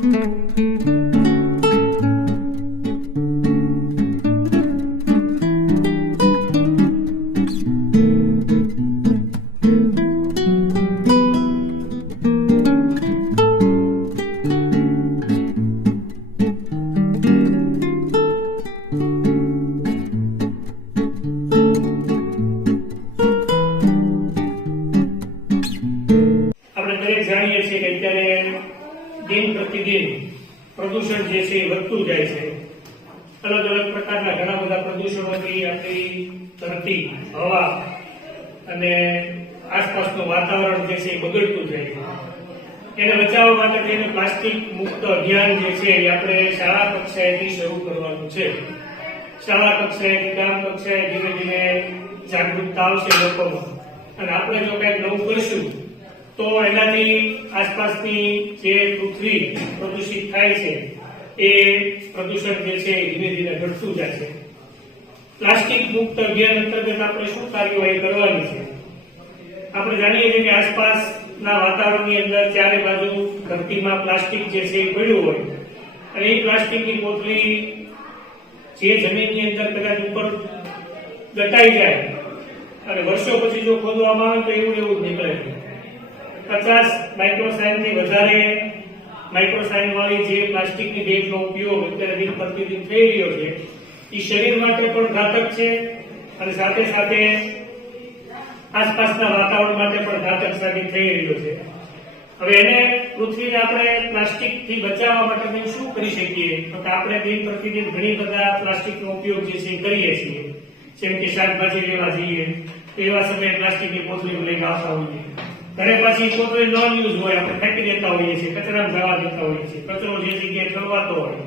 જાણીએ છીએ કે અત્યારે દિન પ્રતિદિન પ્રદૂષણ જે છે એ વધતું જાય છે। અલગ અલગ પ્રકારના ઘણા બધા પ્રદૂષણોથી આપણી ધરતી, હવા અને આસપાસનું વાતાવરણ જે છે એ બગડતું જાય છે। એને બચાવવા માટે થઈને પ્લાસ્ટિક મુક્ત અભિયાન જે છે એ આપણે શાળા કક્ષાએથી શરૂ કરવાનું છે। શાળા કક્ષાએથી ગામ કક્ષાએ ધીમે ધીમે જાગૃતતા આવશે લોકોમાં, અને આપણે જો કંઈક નવું કરીશું તો એનાથી આસપાસની જે પૃથ્વી પ્રદૂષિત થાય છે એ પ્રદૂષણ જે છે ધીમે ધીમે ઘટતું જાય છે। પ્લાસ્ટિક મુક્ત અભિયાન અંતર્ગત આપણે શું કાર્યવાહી કરવાની છે? આપણે જાણીએ છીએ કે આસપાસના વાતાવરણની અંદર ચારે બાજુ ધરતીમાં પ્લાસ્ટિક જે છે એ પડ્યું હોય, અને એ પ્લાસ્ટિકની કોથળી જે જમીનની અંદર કદાચ ઉપર દટાઈ જાય અને વર્ષો પછી જો ખોદવામાં આવે તો એવું જ નીકળે છે। 50 માઇક્રોસાયન થી વધારે માઇક્રોસાયન વાળી જે પ્લાસ્ટિકની બેગનો ઉપયોગ અત્યારે દિન પ્રતિદિન થઈ રહ્યો છે એ શરીર માટે પણ ઘાતક છે, અને સાથે સાથે આસપાસના વાતાવરણ માટે પણ ઘાતક સાબિત થઈ રહ્યો છે। હવે એને પૃથ્વીને આપણે પ્લાસ્ટિક થી બચાવવા માટે શું કરી શકીએ? તો આપણે દિન પ્રતિદિન ઘણી બધા પ્લાસ્ટિકનો ઉપયોગ જે છે કરીએ છીએ, જેમ કે શાકભાજી લેવા જઈએ એવા સમયે પ્લાસ્ટિકની કોથળીઓ લઈને આવતા હોઈએ, ઘરે પાછી કોથળી નોન યુઝ હોય આપણે ફેંકી દેતા હોઈએ છીએ, કચરામાં જવા દેતા હોઈએ છીએ। કચરો જે જગ્યાએ ઠરવાતો હોય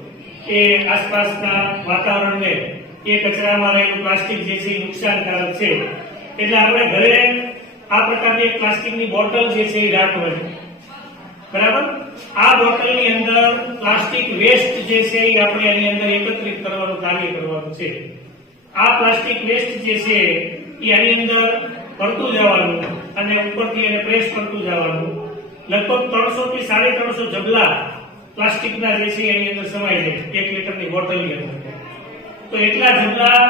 એ આસપાસના વાતાવરણને એ કચરામાં રહેલું પ્લાસ્ટિક જે છે એ નુકસાનકારક છે, એટલે આપણે ઘરે આ પ્રકારની પ્લાસ્ટિકની બોટલ જે છે એ રાખવાની, બરાબર? આ બોટલની અંદર પ્લાસ્ટિક વેસ્ટ જે છે એ આપણે એની અંદર એકત્રિત કરવાનું કાર્ય કરવાનું છે। આ પ્લાસ્ટિક વેસ્ટ જે છે એ આની અંદર ભરતું જવાનું અને ઉપરથી એને પ્રેસ કરતું જવાનું। લગભગ 300 થી 350 જબલા પ્લાસ્ટિકના જે છે એની અંદર સમાઈ જાય 1 લીટરની બોટલની અંદર, તો એટલા જબલા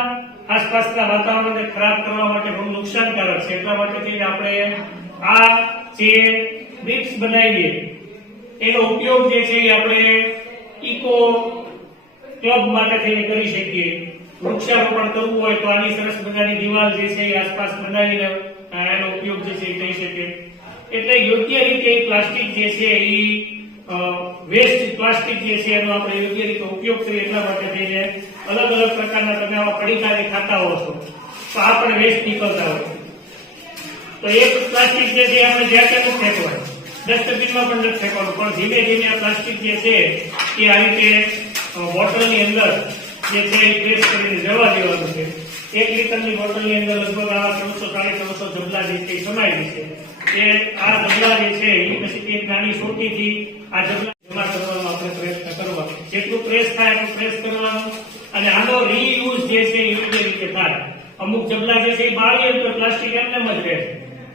આસપાસના વાતાવરણને ખરાબ કરવા માટે બહુ નુકસાનકારક છે। એટલા માટે થઈને આપણે આ જે બ્રિક્સ બનાવીએ એનો ઉપયોગ જે છે એ આપણે ઇકો ક્લબ માટે થઈને કરી શકીએ। વૃક્ષારોપણ કરવું હોય તો આની સરસ મજાની દિવાલ જે છે એ આસપાસ બનાવીને એનો ઉપયોગ જે છે એ થઈ શકે। એટલે યોગ્ય રીતે પ્લાસ્ટિક જે છે એ વેસ્ટ પ્લાસ્ટિક જે છે એનો આપણે યોગ્ય રીતે ઉપયોગ કરીએ। એટલા માટે થઈને અલગ અલગ પ્રકારના તમે આવા પડીકાને ખાતા હો છો તો આ પણ વેસ્ટ નીકળતા હોય, તો એ પ્લાસ્ટિક જે છે આપણે જ્યાં ત્યાં ફેંકવાનું, ડસ્ટબિનમાં પણ નથી ફેંકવાનું, પણ ધીમે ધીમે આ પ્લાસ્ટિક જે છે એ આ રીતે બોટલની અંદર જે છે એ પ્રેસ કરીને જવા દેવાનું છે। 1 લીટરની બોટલની અંદર લગભગ આ 300-350 જબલા જે છે સમાયેલી છે। એ આ જબલા જે છે એ પછી એક નાની સોટીથી આ જબલા જમા કરવાનો આપણે પ્રયત્ન કરવાનો, જેટલું પ્રેસ થાય એટલું પ્રેસ કરવાનું, અને આનો રીયુઝ જે છે એ યોગ્ય રીતે થાય। અમુક જબલા જે છે એ બાળીએ તો પ્લાસ્ટિક એમને જ રહે,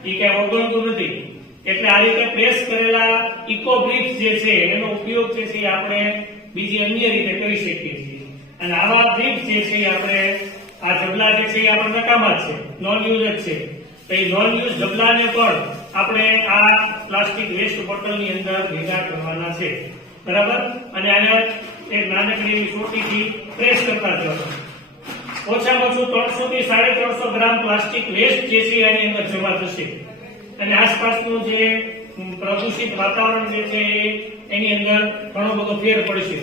એ કઈ ઓગળતું નથી, એટલે આ રીતે પ્રેસ કરેલા ઇકો બ્રિક્સ જે છે એનો ઉપયોગ જે છે આપણે બીજી અન્ય રીતે કરી શકીએ છીએ। અને આવા બ્રિક્સ જે છે આપણે આ જબલા જે છે એ આપણે નકામા છે, નોન યુઝ જ છે, તો એ નોન યુઝ જબલાને પણ આપણે આ પ્લાસ્ટિક વેસ્ટ બોટલની અંદર ભેગા કરવાના છે, બરાબર? અને આને એક નાનકડી એવી ચોટીથી પ્રેસ કરતા જવાનું। ઓછામાં ઓછું 300 થી 350 ગ્રામ પ્લાસ્ટિક વેસ્ટ જે છે એની અંદર જમા થશે, અને આસપાસનું જે પ્રદૂષિત વાતાવરણ જે છે એની અંદર ઘણો બધો ફેર પડશે।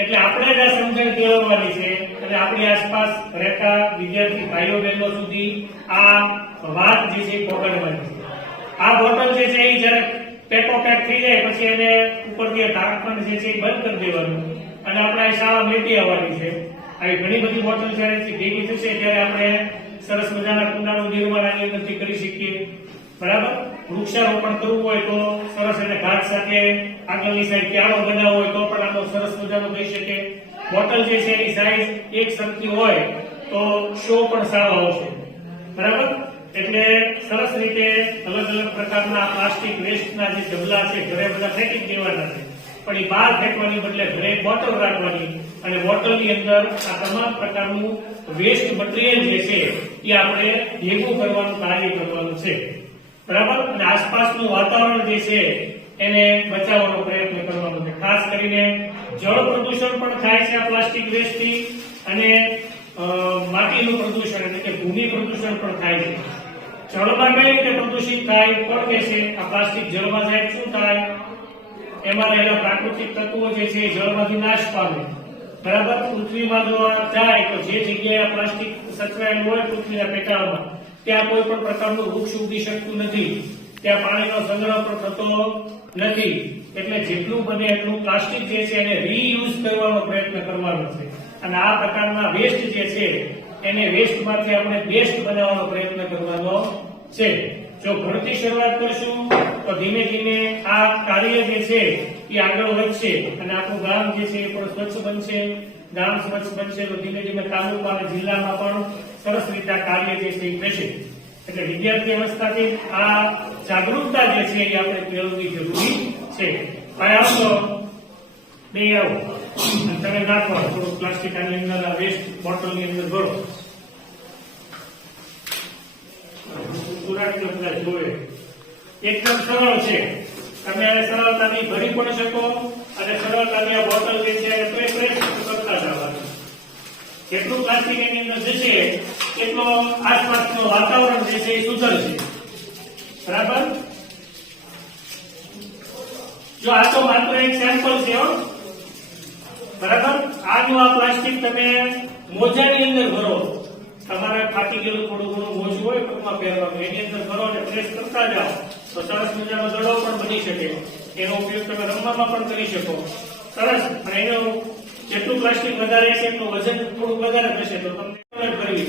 એટલે આપણે જ આ સમજણ કેળવવાની છે, અને આપણી આસપાસ રહેતા વિદ્યાર્થી ભાઈઓ બહેનો સુધી આ વાત જે છે પહોંચાડવાની છે। આ બોટલ જે છે એ જયારે પેકો પેક થઈ જાય પછી એને ઉપરથી ઢાંકણ જે છે એ બંધ કરી દેવાનું, અને આપણે શાળા લેતી આવવાની છે। આવી ઘણી બધી બોટલ જયારે ભેગી થશે ત્યારે આપણે સરસ મજાના કુંડાનું નિર્માણ આની અંદરથી કરી શકીએ, બરાબર? વૃક્ષારોપણ કરવું હોય તો સરસ એને ઘાટ સાથે આગળની સાઈડ ક્યારો બનાવવો હોય તો પણ આનો સરસ મજાનો થઈ શકે। બોટલ જે છે એની સાઈઝ એક સરખી હોય તો શો પણ સારો આવશે, બરાબર? એટલે સરસ રીતે અલગ અલગ પ્રકારના પ્લાસ્ટિક વેસ્ટના જે જબલા છે ઘરે બધા ફેંકી દેવાના છે, પણ એ બહાર ફેંકવાની બદલે ઘરે બોટલ રાખવાની અને બોટલની અંદર આ તમામ પ્રકારનું વેસ્ટ મટીરિયલ જે છે એ આપણે ભેગું કરવાનું કાર્ય કરવાનું છે, બરાબર. અને આસપાસનું વાતાવરણ જે છે એને બચાવવાનો પ્રયત્ન કરવાનો છે. ખાસ કરીને જળ પ્રદૂષણ પણ થાય છે આ પ્લાસ્ટિક વેસ્ટથી, અને માટીનું પ્રદૂષણ એટલે કે ભૂમિ પ્રદૂષણ પણ થાય છે. જળમાં કઈ રીતે પ્રદૂષિત થાય કોણ કહેશે? આ પ્લાસ્ટિક જળમાં જાય શું થાય? એમાં રહેલા પ્રાકૃતિક તત્વો જે છે જળમાંથી નાશ પામે, બરાબર. પૃથ્વીમાં જો જાય તો જે જગ્યાએ પ્લાસ્ટિક સચવાયેલું હોય પૃથ્વીના પેટાળમાં ત્યાં કોઈ પણ પ્રકારનું વૃક્ષ ઉગી શકતું નથી, ત્યાં પાણીનો સંગ્રહ પણ થતો નથી. એટલે જેટલું બને એટલું પ્લાસ્ટિક જે છે એને રીયુઝ કરવાનો પ્રયત્ન કરવાનો છે, અને આ પ્રકારના વેસ્ટ જે છે એને વેસ્ટમાંથી આપણે બેસ્ટ બનાવવાનો પ્રયત્ન કરવાનો છે. જો ઘરથી શરૂઆત કરશું તો ધીમે ધીમે આ કાર્ય જે છે એ આગળ વધશે અને આપણું ગામ જે છે એ પણ સ્વચ્છ બનશે. ગામ સ્વચ્છ બનશે તો ધીમે ધીમે તાલુકા અને જિલ્લામાં પણ સરસ રીતે આ કાર્ય જે છે એ થશે. એટલે વિદ્યાર્થી અવસ્થાથી આ જાગૃતતા જે છે એ આપણે કેળવવી જરૂરી છે. ભાઈ આવતો બે આવો અને તમે નાખો થોડું પ્લાસ્ટિક આની અંદર આ વેસ્ટ બોટલની અંદર ભરો. એકદમ સરળ છે, તમે આને સરળતાથી ભરી પણ શકો અને સરળતાથી આ બોટલ જે છે પ્રેસ કરતા જવાનું. જેટલું પ્લાસ્ટિક એની અંદર જશે એટલો આસપાસનું વાતાવરણ જે છે એ સુધરશે, બરાબર. જો આ તો માત્ર એક સેમ્પલ છે, બરાબર. આનું આ પ્લાસ્ટિક તમે મોજાની અંદર ભરો, તમારે ફાટી ગયેલું થોડું ઘણું મોજું હોય પગમાં પહેરવાનું, એની અંદર ભરો અને પ્રેસ કરતા જાઓ તો સરસ મજાનો દડો પણ બની શકે. એનો ઉપયોગ તમે રમવામાં પણ કરી શકો, સરસ. અને એનું જેટલું પ્લાસ્ટિક વધારે છે એટલું વજન થોડું વધારે થશે તો તમને કરવી.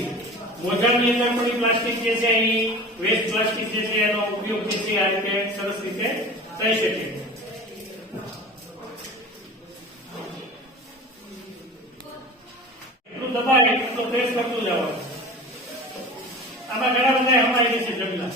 મોજાની અંદર પણ પ્લાસ્ટિક જે છે એ વેસ્ટ પ્લાસ્ટિક જે છે એનો ઉપયોગ જે છે આ રીતે સરસ રીતે થઈ શકે. એટલું દબાય એટલું પ્રેસ કરતું જવાનું. આમાં ઘણા બધા હમાઈ જશે જમના.